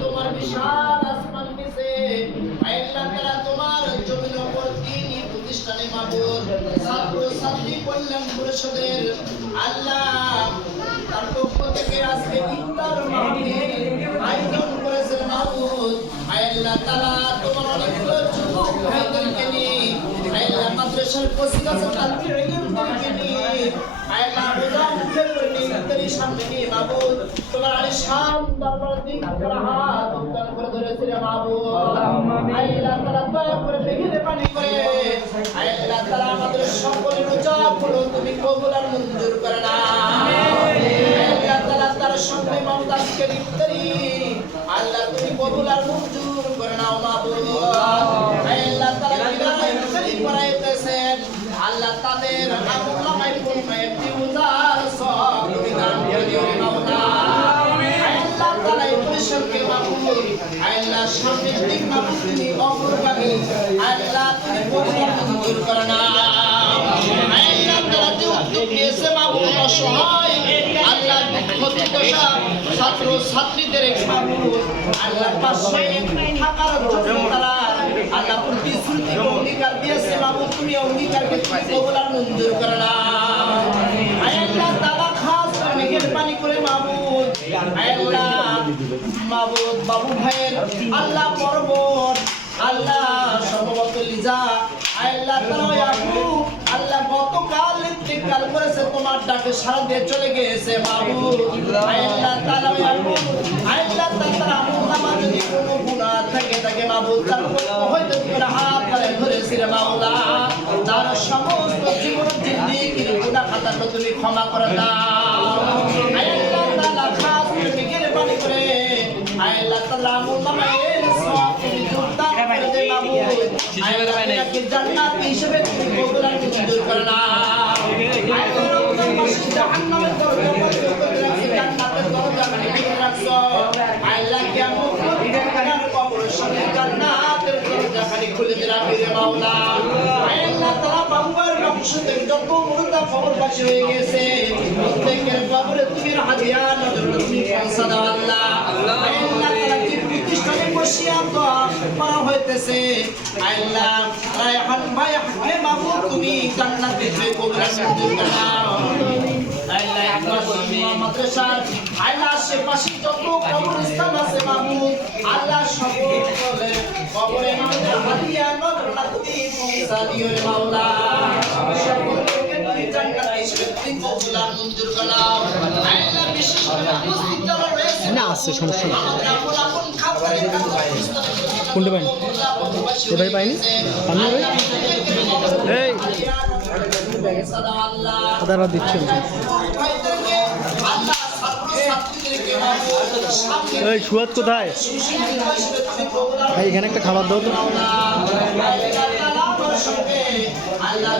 তোমার বিশাল আসমান নিচে আল্লাহ তাআলা তোমার জমির উপর দ্বীনি প্রতিষ্ঠানে মাবুদ ছাত্র ছাত্রী কল্যাণ পরিষদের আল্লাহ তার পক্ষ থেকে আজকে ইফতার মাহফিল আয়োজন করেছেন মাবুদ। আল্লাহ তাআলা তোমার অনেকগুলো যুবক ভাইদেরকে নিয়ে আল্লাহ মাদ্রাসার পরিচালক তালবীর ইলমকে নিয়ে আল্লাহ রোজা মুখে করে ইফতারি সামনে নিয়ে মাবুদ তোমার আলিশান দরবার দিক করে হাত উত্তোলন করে ধরেছিল মাবুদ। আল্লাহ তাআলা দয়া করে বেগিরে পানি করে আল্লাহ তাআলা আমাদের সকলের রোজাগুলো তুমি কবুল আর মঞ্জুর করে নাও। আল্লাহ তাআলা তার সঙ্গে মাওলাকে ইফতারি আল্লাহ তুমি কবুল আর মঞ্জুর করে নাও মাবুদ। আল্লাহ তাআলা যারা ইফতারি করাইতেছেন আল্লাহ তাদের আমল নামায় পূর্ণ একটি উদার সওয়াব তুমি দান করে দিও মাওলা। আল্লাহ তাআলা এই পরিশ্রমকে মাবুদ আল্লাহ সামনের দিক মাবুদ তুমি অগ্রগামী আল্লাহ তুমি কবুল আর মঞ্জুর করে নাও। আল্লাহ তাআলা যে উদ্যোগ নিয়েছে মাবুদ অসহায় আল্লাহ ক্ষতিগ্রস্ত ছাত্র ছাত্রীদের মাবুদ আল্লাহ পাশে থাকার জন্য তারা আল্লাহ প্রতিশ্রুতি অঙ্গীকার দিয়েছে মাবুদ তুমি অঙ্গীকারকে কবুল আর মঞ্জুর করে নাও। আল্লাহ তাআলা খাস মেহেরবানি করে মাবুদ আল্লাহ মাবুদ বাবু ভাইয়ের আল্লাহ পর্বত আল্লাহ সম্ভবত লিজা আল্লাহ তাআলা আপু আল্লাহ গতকাল ইন্তেকাল করেছে তোমার ডাকে সাড়া দিয়ে চলে গেছে মাবুদ। আল্লাহ তাআলা আপু আল্লাহ তাআলা আমার যদি কোনো গুনাহ থাকে মাবুদ তার হয়তো তোমার হাত ধরেছিল মাওলা তার সমস্ত জীবন জিন্দেগির গুনাহ খাতাটা তুমি ক্ষমা করে দাও। আল্লাহ তাআলা খাস করে মেহেরবানি করে আল্লাহ তাআলা আমুল্লাহের সওয়াব তুমি যোগদান করে দে মাবুদ। আল্লাহ তাআলাকে জান্নাত হিসেবে তুমি কবুল আর মঞ্জুর করে নাও। আল্লাহ জাহান্নামের দরজা বন্ধ করে রাখছো জান্নাতের দরজা খুলে রাখছো আল্লাহ কিয়ামত পর্যন্ত কবর সামনে জান্নাতের দরজা খুলে দে রাখি রে মাওলা। আল্লাহ তাআলা বাবার বংশ থেকে যত মুর্দা কবরবাসী হয়ে গেছে প্রত্যেকের কবরে তুমি হাদিয়া নজর তুমি পৌঁছা দাও আল্লাহ। আল্লাহ তাআলা কি প্রতিষ্ঠানে বসিয়া দোয়া করা হইতেছে আল্লাহ রায়হান ভাই হে মাবুদ তুমি জান্নাতে তুই কবর মঞ্জুর করে নাও। আল্লাহ আপনার মাদ্রাসার আল্লাহ আশেপাশে যত কবরস্থান আছে মাবুদ আল্লাহ সকলের কবরে আমাদের হাদিয়া নজর তুমি পৌঁছা দিও রে মাওলা। সকলকে তুমি জান্নাতে হিসেবে কবুল আর মঞ্জুর করে নাও। আল্লাহ বিশেষ করে উপস্থিত যারা রয়েছে না আছে সমস্যা নেই কোনটা পাইনি এ ভাই পাইনি আমি ভাই এই দাঁড়া দিচ্ছি এই সুয়াদ কোথায় ভাই এখানে একটা খাবার দাও তো আল্লাহ